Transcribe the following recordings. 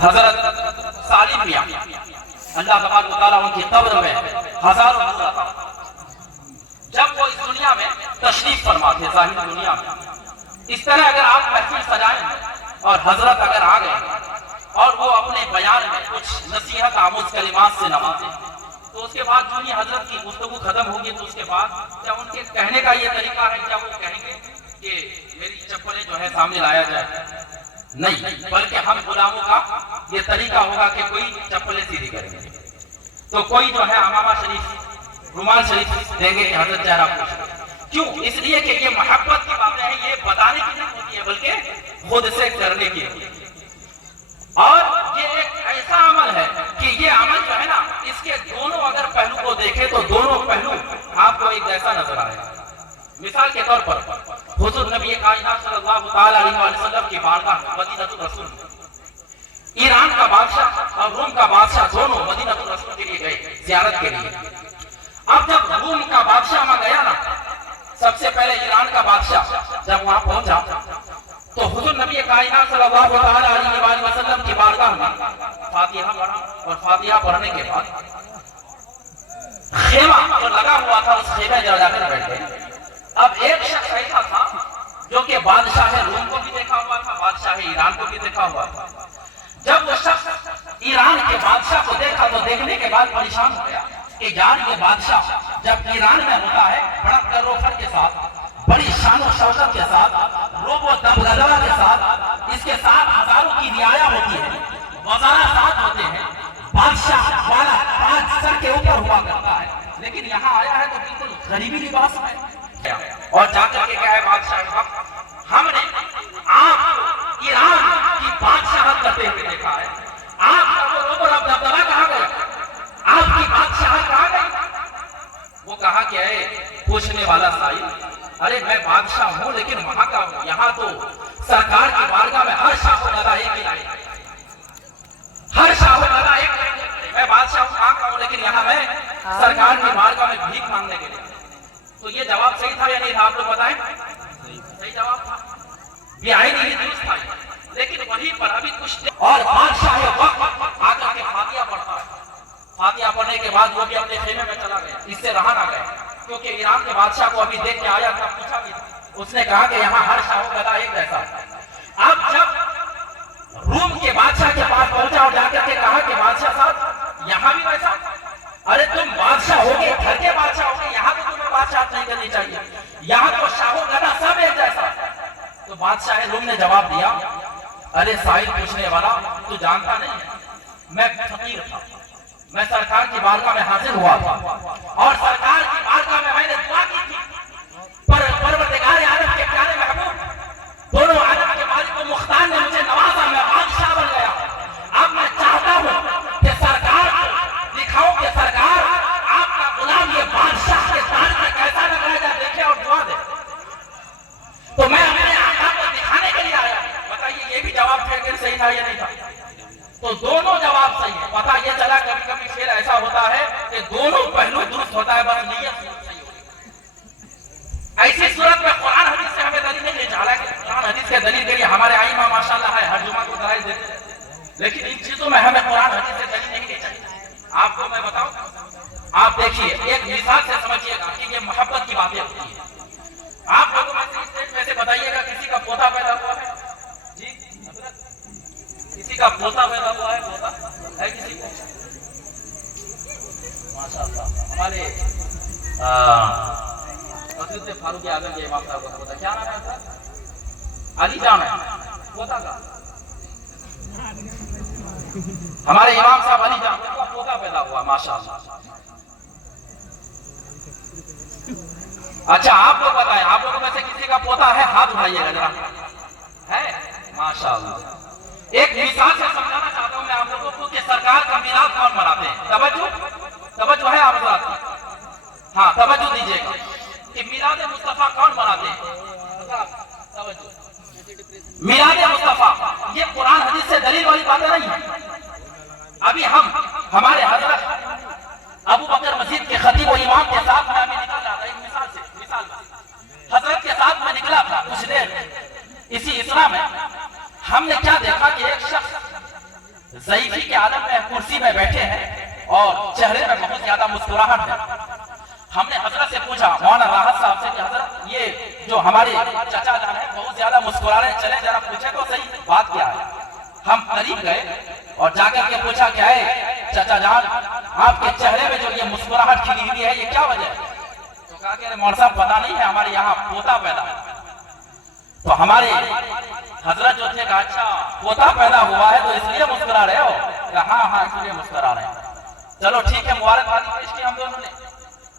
حضرت سالم میاں اللہ تبارک و تعالیٰ ان کی قبر میں ہزاروں نور عطا، جب وہ اس دنیا میں تشریف فرما تھے ظاہری دنیا میں، اس طرح اگر آپ محفل سجائیں اور حضرت اگر آ گئے اور وہ اپنے بیان میں کچھ نصیحت آموز کلمات سے نوازیں، تو اس کے بعد جو یہ حضرت کی گفتگو ختم ہوگی تو اس کے بعد کیا ان کے کہنے کا یہ طریقہ ہے، کیا وہ کہیں گے کہ میری چپلیں جو ہے سامنے لایا جائے؟ نہیں، بلکہ ہم غلاموں کا یہ طریقہ ہوگا کہ کوئی چپلیں سیدھی کریں گے، تو کوئی جو ہے امامہ شریف رومال شریف دیں گے کہ حضرت چہرہ پوچھ، کیوں؟ اس لیے کہ یہ محبت کی باتیں ہیں، یہ بتانے کی نہیں ہوتی ہے بلکہ خود سے کرنے کی ہوتی ہے۔ اور یہ ایک ایسا عمل ہے کہ یہ عمل جو ہے نا، اس کے دونوں اگر پہلو کو دیکھیں تو دونوں پہلو آپ کو ایک جیسا نظر آئے گا۔ مثال کے طور پر حضور نبی کائنات صلی اللہ تعالی علیہ وسلم کی بارگاہ مدینہ الرسول، ایران کا بادشاہ اور روم کا بادشاہ دونوں مدینہ الرسول کے لیے گئے زیارت کے لیے۔ اب جب روم کا بادشاہ وہاں گیا نا، سب سے پہلے ایران کا بادشاہ جب وہاں پہنچا تو حضور نبی کائنات صلی اللہ تعالی علیہ وسلم کی بارگاہ میں فاتحہ پڑھا، اور فاتحہ پڑھنے کے بعد خیمہ جو لگا ہوا تھا اس خیمے میں جا کر بیٹھ گئے۔ اب ایک شخص ایسا تھا جو کہ بادشاہ روم کو بھی دیکھا ہوا تھا، بادشاہ ایران کو بھی دیکھا ہوا تھا۔ جب وہ شخص ایران کے بادشاہ کو دیکھا تو دیکھنے کے بعد پریشان ہو گیا کہ یار یہ بادشاہ جب ایران میں ہوتا ہے بڑا کر و فر کے ساتھ، بڑی شان و شوکت کے ساتھ، روب و دبدبہ کے ساتھ، اس کے ساتھ ہزاروں کی رعایا ہوتی ہے، وزراء ساتھ ہوتے ہیں، بادشاہ والا تاج سر کے اوپر ہوا کرتا ہے، لیکن یہاں آیا ہے تو بالکل غریبی لباس میں، اور جا کر کے کیا ہے بادشاہ وقت ہم نے آپ ایران کی بادشاہت کرتے ہوئے دیکھا ہے، آپ کا وہ روب و دبدبہ کہاں گیا؟ آپ کی بادشاہت کہاں گئی؟ وہ کہا کہ اے پوچھنے والا سائل، ارے میں بادشاہ ہوں لیکن وہاں کا ہوں، یہاں تو سرکار کی بارگاہ میں ہر شاہ و لدا ایک ہی آئے، ہر شاہ و لدا ایک آئے، میں بادشاہ ہوں وہاں کا ہوں لیکن یہاں میں سرکار کی بارگاہ میں بھیک مانگنے کے لیے۔ تو یہ جواب صحیح تھا یا نہیں تھا؟ آپ لوگ بتائیں۔ صحیح جواب تھا، یہ آئی نہیں درست تھا، لیکن وہیں پر ابھی کچھ اور بادشاہ وقت آ کر کے فاتحہ پڑھتا ہے، فاتحہ پڑھنے کے بعد وہ بھی اپنے خیمے میں چلا گیا، اس سے رہا نہ گیا، کیونکہ ایران کے بادشاہ کو ابھی دیکھ کے آیا تھا، پوچھا بھی تھا، اس نے کہا کہ یہاں ہر شاہ و لدا ایک جیسا ہے۔ اب جب روم کے بادشاہ کے پاس پہنچا اور جا کر کے کہا کہ بادشاہ صاحب یہاں بھی ویسا، ارے تم بادشاہ ہو گے، گھر کے بادشاہ ہو گے، یہاں تو تمہیں بادشاہت نہیں کرنی چاہیے، یہاں تو شاہ و لدا سب ایک جیسا ہے۔ تو بادشاہ روم نے جواب دیا، ارے سائل پوچھنے والا تو جانتا نہیں ہے، میں فقیر تھا، میں سرکار کی بارگاہ میں حاضر ہوا تھا اور سرکار کی بارگاہ میں نے دعا کی تھی، پروردگار عالم کے پیارے محبوب دونوں عالم کے مالک و مختار نے مجھے نوازا، میں بادشاہ بن گیا۔ اب میں چاہتا ہوں کہ سرکار کو دکھاؤ کہ سرکار آپ کا غلام یہ بادشاہ کے تاج میں کیسا لگایا جائے، دیکھے اور دعا دے۔ تو میں اپنے آقا کو دکھانے کے لیے آیا۔ بتائیے یہ بھی جواب پھر صحیح تھا یا نہیں تھا؟ تو دونوں جواب صحیح ہے۔ پتہ یہ چلا کبھی کبھی شعر ایسا ہوتا ہے کہ دونوں پہلو درست ہوتا ہے، بس نیت صحیح ہوتی ہے۔ ایسی صورت میں قرآن حدیث سے ہمیں دلیل نہیں ہے، حالانکہ قرآن حدیث کے دلیل کے لیے ہمارے ائمہ ماشاءاللہ ہے، ہر جمعہ کو دلائل دیتے ہیں، لیکن ان چیزوں میں ہمیں قرآن حدیث سے دلیل نہیں چاہیے۔ آپ کو میں بتاؤں، آپ دیکھیے ایک مثال سے سمجھیے گا کہ یہ محبت کی باتیں ہوتی ہیں۔ آپ لوگوں میں سے اسٹیج میں سے بتائیے گا کسی کا پوتا پیدا ہوا ہے؟ جی حضرت، کسی کا پوتا پیدا ہوا ہے؟ پوتا ہے کسی کو؟ ماشاءاللہ ہمارے مسجد فاروق اعظم کے امام صاحب کا پوتا، کیا نام ہے حضرت؟ علی جان ہے پوتا کا، ہمارے امام صاحب علی جان کا پوتا پیدا ہوا، ماشاءاللہ۔ اچھا آپ لوگ بتائیں، آپ لوگوں میں سے کسی کا پوتا ہے؟ ہاتھ اٹھائیے گا ذرا، ہے؟ ماشاءاللہ۔ ایک مثال سے سمجھانا چاہتا ہوں میں آپ لوگوں کو کہ سرکار کا میلاد کون مناتے ہیں؟ توجہ ہے آپ حضرات کی؟ ہاں توجہ دیجیے گا کہ میلاد مصطفیٰ کون مناتے ہیں؟ توجہ، میلاد مصطفیٰ یہ قرآن حدیث سے دلیل والی باتیں نہیں ہیں۔ ابھی ہمارے حضرت ابو بکر مسجد کے خطیب و امام کے ساتھ میں ابھی نکل رہا تھا، ایک مثال حضرت کے ساتھ میں نکلا تھا کچھ دیر اسی اسلام میں، ہم نے کیا دیکھا کہ ایک شخص ضعیفی کے عالم میں کرسی میں بیٹھے ہیں اور چہرے میں بہت زیادہ مسکراہٹ ہے۔ ہم نے حضرت سے پوچھا، مولانا راحت صاحب سے، کہ حضرت یہ جو ہمارے چچا جان ہیں بہت زیادہ مسکرا رہے ہیں، چلے ذرا پوچھے تو صحیح بات کیا ہے۔ ہم قریب گئے اور جا کر کے پوچھا، کیا ہے چچا جان آپ کے چہرے میں جو یہ مسکراہٹ کھلی ہوئی ہے یہ کیا وجہ ہے؟ تو کہا کہ مولانا صاحب پتہ نہیں ہے، ہمارے یہاں پوتا پیدا ہے۔ تو ہمارے حضرت جو تھے کہا، اچھا پوتا پیدا ہوا ہے تو اس لیے مسکرا رہے ہو؟ کہا ہاں ہاں اس لیے مسکرا رہے ہیں۔ چلو ٹھیک ہے، مبارکبادی پیش کی ہم دونوں نے۔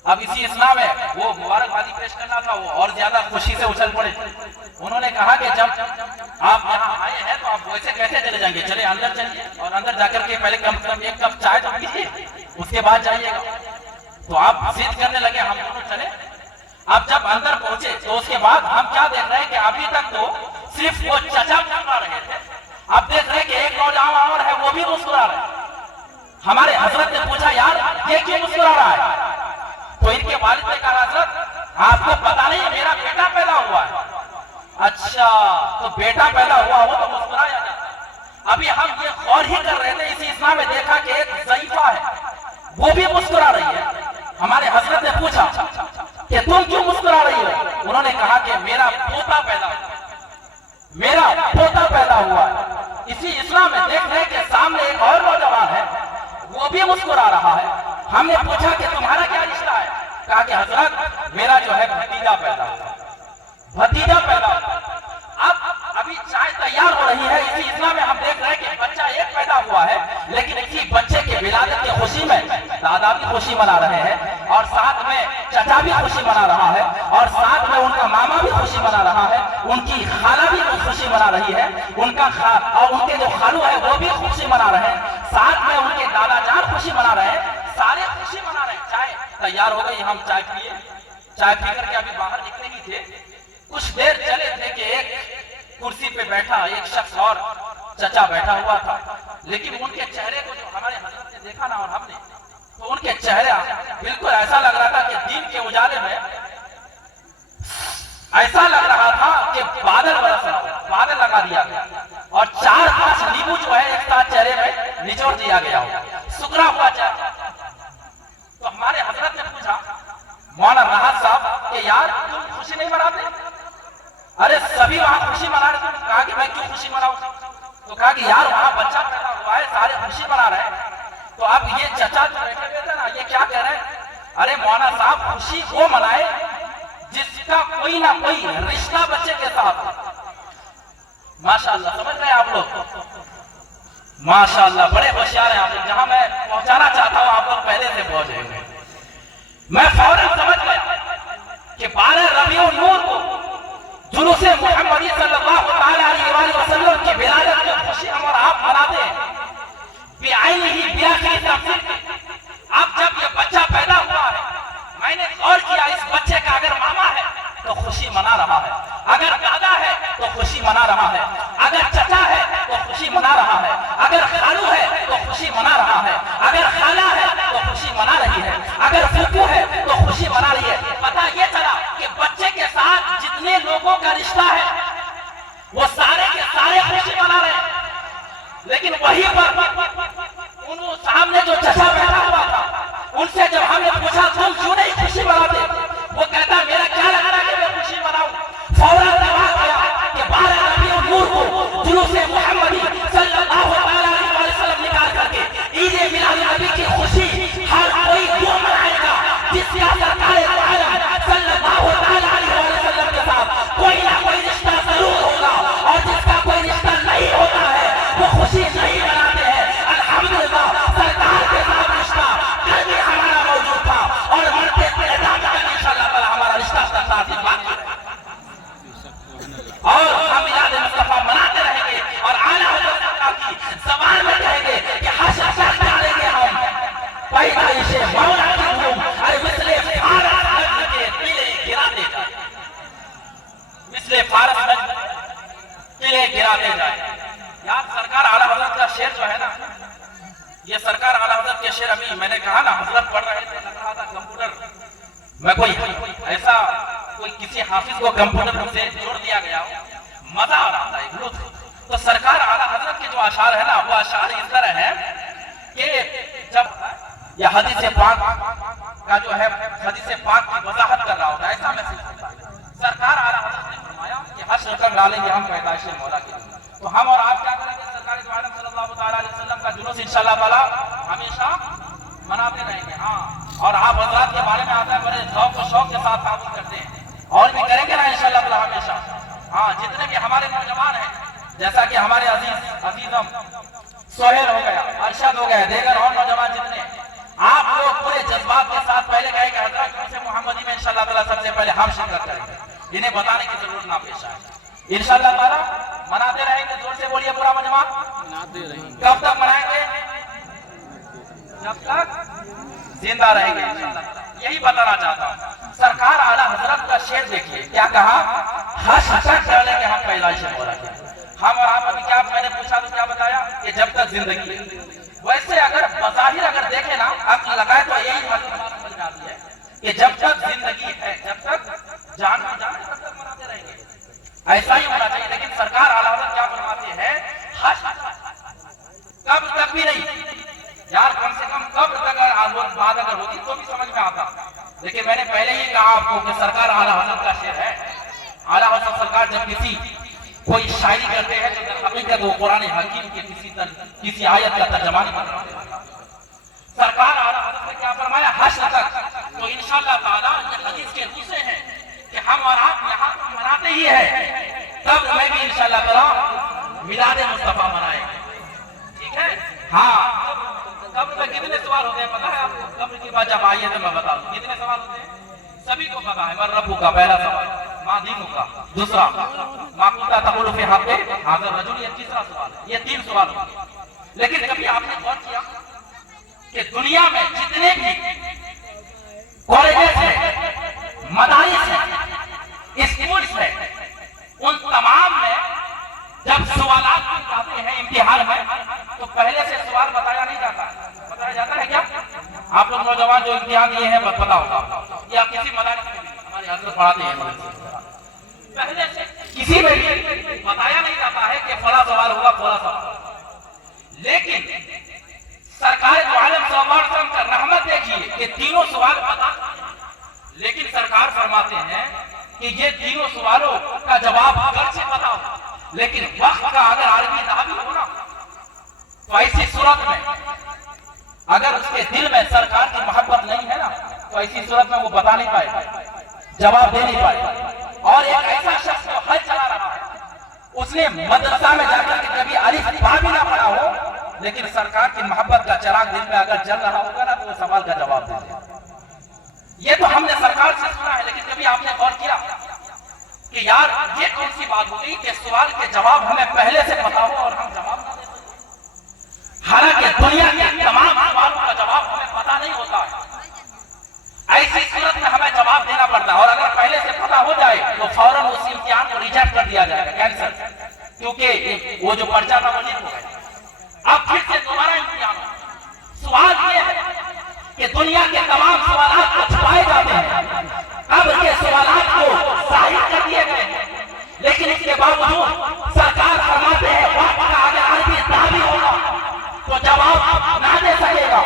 اب اسی اسلام ہے وہ مبارکبادی پیش کرنا تھا، وہ اور زیادہ خوشی سے اچھل پڑے۔ انہوں نے کہا کہ جب آپ یہاں آئے ہیں تو آپ ویسے کیسے چلے جائیں گے؟ چلے اندر چلیے اور اندر جا کر کے پہلے کم سے کم ایک کپ چائے تو پیجیے، اس کے بعد جائیے گا۔ تو آپ ضد کرنے لگے، ہم دونوں چلے۔ اب جب اندر پہنچے تو اس کے بعد ہم کیا دیکھ رہے ہیں کہ ابھی تک تو صرف وہ چچا مسکرا رہے تھے، اب دیکھ رہے ہیں کہ ایک نوجوان اور ہے وہ بھی مسکرا رہے ہیں۔ ہمارے حضرت نے پوچھا، یار یہ کیوں مسکرا رہا ہے؟ تو ان کے والد نے کہا، حضرت آپ کو پتا نہیں میرا بیٹا پیدا ہوا ہے۔ اچھا تو بیٹا پیدا ہوا ہو تو مسکرایا جاتا۔ ابھی ہم یہ غور ہی کر رہے تھے، اسی اسلام میں دیکھا کہ ایک ضعیفہ ہے وہ بھی مسکرا رہی ہے۔ ہمارے حضرت نے پوچھا کہ تم کیوں مسکرا رہی ہو؟ انہوں نے کہا کہ میرا پوتا پیدا ہوا، میرا پوتا پیدا ہوا ہے۔ اسی اسلام میں دیکھ رہے کہ سامنے ایک اور نوجوان ہے وہ بھی مسکرا رہا ہے۔ ہم نے پوچھا کہ تمہارا کیا رشتہ ہے؟ کہا کہ حضرت میرا جو ہے بھتیجا پیدا ہوا، بھتیجا پیدا ہوا۔ ابھی چائے تیار ہو رہی ہے، اسی اسلام میں ہم دیکھ رہے ہیں کہ بچہ ایک پیدا ہوا ہے، لیکن اسی بچے کے ولادت کی خوشی میں دادا بھی خوشی منا رہے ہیں اور ساتھ میں چچا بھی خوشی منا رہا ہے اور ساتھ میں ان کا ماما بھی خوشی منا رہا ہے، ان کی خالہ بھی خوشی منا رہی ہے، اور ان کے جو خالو ہے وہ بھی خوشی منا رہے ہیں، ساتھ میں ان کے دادا جان خوشی منا رہے ہیں، سارے خوشی منا رہے ہیں۔ چائے تیار ہو گئی، ہم چائے پیے، چائے پی کر کے ابھی باہر نکلے ہی تھے، کچھ دیر چلے تھے کہ ایک کرسی پہ بیٹھا ایک شخص اور چچا بیٹھا ہوا تھا، لیکن ان کے چہرے کو جو ہمارے حضرت نے دیکھا نا اور ہم نے، تو ان کے چہرے بالکل ایسا لگ رہا تھا کہ دین کے اجالے میں ایسا لگ رہا تھا کہ بادل برس رہا، بادل لگا دیا گیا اور 4-5 نیبو جو ہے ایک ساتھ چہرے میں نچوڑ دیا گیا ہو، سکرا ہوا چہرہ۔ تو ہمارے حضرت نے پوچھا، مولانا راحت صاحب کہ یار تم خوشی نہیں مناتے؟ ارے سبھی وہاں خوشی منا رہے تھے۔ کہا کہ میں کیوں خوشی مناؤں؟ تو کہا کہ یار وہاں بچہ پیدا ہوا ہے، سارے خوشی منا رہے ہیں، تو اب یہ چچا جو بیٹھے ہوئے تھے نا یہ کیا کہہ رہے ہیں؟ ارے مولانا صاحب خوشی وہ منائے جس کا کوئی نہ کوئی رشتہ بچے کے ساتھ۔ ماشاءاللہ سمجھ رہے ہیں آپ لوگ؟ ماشاءاللہ بڑے ہوشیار ہیں آپ لوگ، جہاں میں پہنچانا چاہتا ہوں آپ لوگ پہلے سے پہنچے ہوئے۔ میں فوراً سمجھ گیا کہ 12 ربیع النور کو جلوس محمدی صلی اللہ علیہ وسلم کی ولادت کی خوشی ہم اور آپ مناتے ہیں بآخری تفصیل۔ اب جب یہ بچہ پیدا ہوا ہے میں نے غور کیا، اس بچے کا اگر ماما ہے تو خوشی منا رہا ہے، اگر دادا ہے تو خوشی منا رہا ہے، اگر چچا ہے تو خوشی منا رہا ہے، اگر خالو ہے تو خوشی منا رہا ہے، اگر خالہ ہے تو خوشی منا رہی ہے، اگر پھوپھو ہے تو خوشی منا رہی ہے۔ پتہ یہ چلا کہ بچے کے ساتھ جتنے لوگوں کا رشتہ ہے وہ سارے کے سارے خوشی منا رہے ہیں، لیکن وہی پر ان سامنے جو چچا بیٹھا ہوا تھا ان سے جب ہم نے پوچھا تم کیوں نہیں خوشی مناتے، وہ کہتا میرا کیا لگ رہا ہے کہ میں خوشی مناؤں۔ فوراً جواب دیا کہ 12 ربیع النور کو جلوس محمدی صلی اللہ علیہ وسلم نکال کر کے عید میلاد النبی کی خوشی ہر کوئی وہ منائے گا جس کا سرکار عالم صلی اللہ علیہ وسلم کے ساتھ کوئی نہ کوئی رشتہ ضرور ہوگا، اور جس کا کوئی رشتہ نہیں ہوتا ہے وہ خوشی نہیں مناتے ہیں۔ الحمدللہ سرکار کے ساتھ رشتہ کل بھی ہمارا موجود تھا اور مرتے اعدام تک انشاءاللہ تعالی ہمارا رشتہ ساتھ ہی باقی رہے اور ہم میلاد مصطفیٰ مناتے رہیں گے اور اعلیٰ حضرت سرکار کی زبان میں کہیں گے کہ حشر تک ڈالیں گے ہم پیدائش مولا کی دھوم، ارے مثل فارس نجم کے قلعے گراتے جائیں، مثل فارس نجم قلعے گراتے جائیں۔ یار سرکار اعلیٰ حضرت کا شعر جو ہے نا، یہ سرکار اعلیٰ حضرت کے شعر ابھی میں نے کہا نا حضرت پڑھ رہے تھے، لگ رہا تھا کمپیوٹر میں کوئی ایسا کوئی کسی حافظ کو کمپیوٹر سے جوڑ دیا گیا ہو، مزہ آ رہا تھا ایک لطف۔ تو سرکار اعلیٰ حضرت کے جو اشعار ہے نا وہ اشعار اس طرح یا حدیث پاک کا جو ہے حدیث پاک کی وضاحت کر رہا ہوتا ہے، ایسا محسوس ہوتا ہے۔ سرکار اعلیٰ حضرت نے فرمایا کہ حشر کر ڈالیں گے ہم پیدائش مولا کے لیے، تو ہم اور آپ کیا کریں گے؟ سرکار دو عالم صلی اللہ تعالیٰ علیہ وسلم کا جلوس انشاءاللہ تعالیٰ ہمیشہ مناتے رہیں گے۔ ہاں، اور آپ حضرات کے بارے میں آتا ہے بڑے ذوق و شوق کے ساتھ تعبد کرتے ہیں، اور بھی کریں گے نا انشاءاللہ تعالیٰ ہمیشہ۔ ہاں، جتنے بھی ہمارے نوجوان ہیں، جیسا کہ ہمارے عزیزم سہیل ہو گیا، ارشد ہو گیا، دیگر اور نوجوان جتنے، آپ لوگ پورے جذبات کے ساتھ پہلے کہیں کہ حضرت جلوس محمدی میں انشاءاللہ تعالیٰ سب سے پہلے ہم شرکت کریں گے، انہیں بتانے کی ضرورت نہ پیش آئے۔ انشاءاللہ تعالیٰ مناتے رہیں گے، زور سے بولیے پورا مجمع، مناتے رہیں گے۔ کب تک منائیں گے؟ جب تک زندہ رہیں گے انشاءاللہ تعالیٰ۔ یہی بتانا چاہتا ہوں۔ سرکار اعلیٰ حضرت کا شعر دیکھیے کیا کہا، حشر ڈالیں گے ہم پیدائش مولا کے۔ ہم اور آپ ابھی کیا، میں نے پوچھا تو کیا بتایا کہ جب تک زندگی ہے۔ ویسے اگر بظاہر اگر دیکھیں نا، عقل لگائے تو یہی بات سمجھ آتی ہے کہ جب تک زندگی ہے، جب تک جان میں جان ہے، تب تک مناتے رہیں گے، ایسا ہی ہونا چاہیے۔ لیکن سرکار اعلیٰ حضرت کیا فرماتے ہیں، قبر تک بھی نہیں یار، کم سے کم قبر تک بات اگر ہوتی تو بھی سمجھ میں آتا، لیکن میں نے پہلے ہی کہا آپ کو کہ سرکار اعلیٰ حضرت کا شعر ہے۔ اعلیٰ حضرت سرکار جب کوئی شاعری کرتے ہیں تو در حقیقت وہ قرآن حکیم کے کسی آیت کا ترجمہ نہیں کر رہا۔ سرکار اعلیٰ حضرت نے کیا فرمایا، حشر تک، تو انشاءاللہ تعالیٰ یہ حدیث کے دوسرے ہیں کہ ہم اور آپ یہاں تو مناتے ہی ہیں، قبر میں بھی انشاءاللہ تعالیٰ میلاد مصطفیٰ منائیں گے، ٹھیک ہے؟ ہاں، قبر میں کتنے سوال ہوتے ہیں پتہ ہے آپ کو؟ قبر کی بات جب آئیے تو میں بتا دوں کتنے سوال ہوتے ہیں، سبھی کو پتا ہے۔ من ربک کا پہلا سوال، ما دینک کا دوسرا، ما کنت تقول فی حق ھذا الرجل، یہ تیسرا سوال ہے۔ یہ 3 سوال ہوتے ہیں۔ لیکن کبھی آپ نے غور کیا کہ دنیا میں جتنے بھی کالجز ہیں، مدارس ہیں، اسکولز ہیں، ان تمام میں جب سوالات آتے ہیں امتحان میں تو پہلے سے سوال بتایا نہیں جاتا، بتایا جاتا ہے کیا؟ آپ لوگ نوجوان جو امتحان دیے ہیں پتا ہوگا، یا کسی مدارس میں ہمارے حضرت پڑھاتے ہیں، پہلے سے کسی میں بھی بتایا نہیں جاتا ہے کہ فلاں سوال ہوگا فلاں سوال، لیکن سرکار دو عالم صلی اللہ علیہ وسلم کا رحمت دیکھیے کہ تینوں سوال بتا، لیکن سرکار فرماتے ہیں کہ یہ تینوں سوالوں کا جواب گھر سے پتا ہو، لیکن وقت کا اگر عالمی نہ بھی ہونا تو ایسی صورت میں اگر اس کے دل میں سرکار کی محبت نہیں ہے نا تو ایسی صورت میں وہ بتا نہیں پائے گا، جواب دے نہیں پائے گا۔ اور ایک ایسا شخص جو حج چلا رہا ہے، اس نے مدرسہ میں جا کر کے کبھی الف با بھی نہ پڑھا ہو، لیکن سرکار کی محبت کا چراغ دل میں اگر جل رہا ہوگا نا تو وہ سوال کا جواب دے دے۔ یہ تو ہم نے سرکار سے سنا ہے، لیکن کبھی آپ نے غور کیا کہ یار یہ کون سی بات ہوگی کہ سوال کے جواب ہمیں پہلے سے پتا ہو اور ہم جواب نہ دے سکیں؟ حالانکہ دنیا کے تمام سوالوں کا جواب ہمیں پتا نہیں ہوتا ہے، ایسی صورت میں ہمیں جواب دینا پڑتا ہے، اور اگر پہلے سے پتا ہو جائے تو فوراً اس امتحان کو ریجیکٹ کر دیا جائے گا، کینسل، کیونکہ وہ جو پرچہ تھا وہ نہیں ہو گیا۔ اب پھر سے دوبارہ امتحان ہو۔ سوال یہ ہے کہ دنیا کے تمام سوالات کو چھپائے جاتے ہیں، اب کے سوالات کو ظاہر کر دیے گئے ہیں، لیکن اس کے باوجود سرکار فرماتے ہیں وقت کا اگر عربی نہ بھی ہوگا تو جواب نہ دے سکے گا،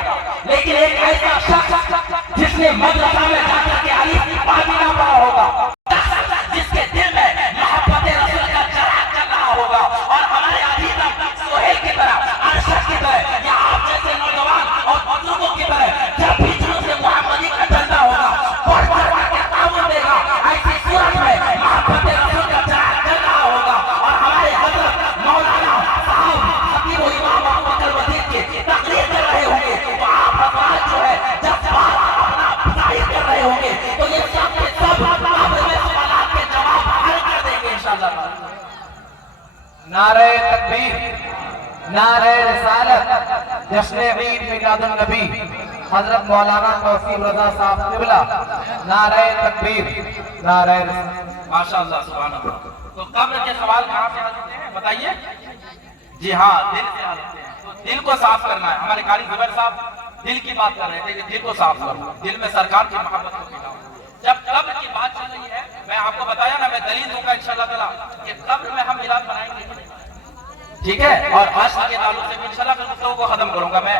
لیکن ایک ایسا شخص جس نے مدرسہ میں جا کر کے الف با بھی نہ پڑھا ہوگا، جس کے دل میں محبت رسول کا چراغ چل رہا ہوگا، اور ہمارے عزیزم سہیل کی طرح، ارشد کی طرح، یا آپ جیسے نوجوان اور بزرگوں کی طرح جب بھی جلوس محمدی کا چلتا ہوگا بڑھ بڑھ کے تعاون دے گا، ایسی صورت میں محبت رسول کا چراغ چل رہا ہوگا، اور ہمارے حضرت مولانا صاحب خطیب و امام ابو بکر وزیر کی تقریر کر رہے ہوں گے تو آپ حضرات جو ہے جذبات اپنا ظاہر کر رہے ہوں گے، تو یہ سب کے سب قبر میں سوالات کے جواب حل کر دیں گے انشاءاللہ۔ نعرہ تکبیر، نعرہ رسالت، جشن عید میلاد النبی حضرت مولانا توصیف رضا صاحب قبلہ، نعرہ تکبیر، نعرہ رسالت۔ ماشاءاللہ، سبحان اللہ۔ تو قبر کے سوال کہاں سے حل ہوتے ہیں بتائیے؟ جی ہاں، دل سے حل ہوتے ہیں۔ تو دل کو صاف کرنا ہے، ہمارے قاری زبیر صاحب دل کی بات کر رہے تھے کہ دل کو صاف کرو، دل میں سرکار کی محبت کو پھیلاؤ۔ جب قبر کی بات چل رہی ہے، میں آپ کو بتایا نا، میں دلیل دوں گا انشاءاللہ تعالیٰ کہ قبر میں ہم میلاد منائیں گے، ٹھیک ہے؟ اور حشر کے تعلق سے بھی انشاءاللہ پھر گفتگو کو ختم کروں گا، میں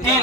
3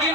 3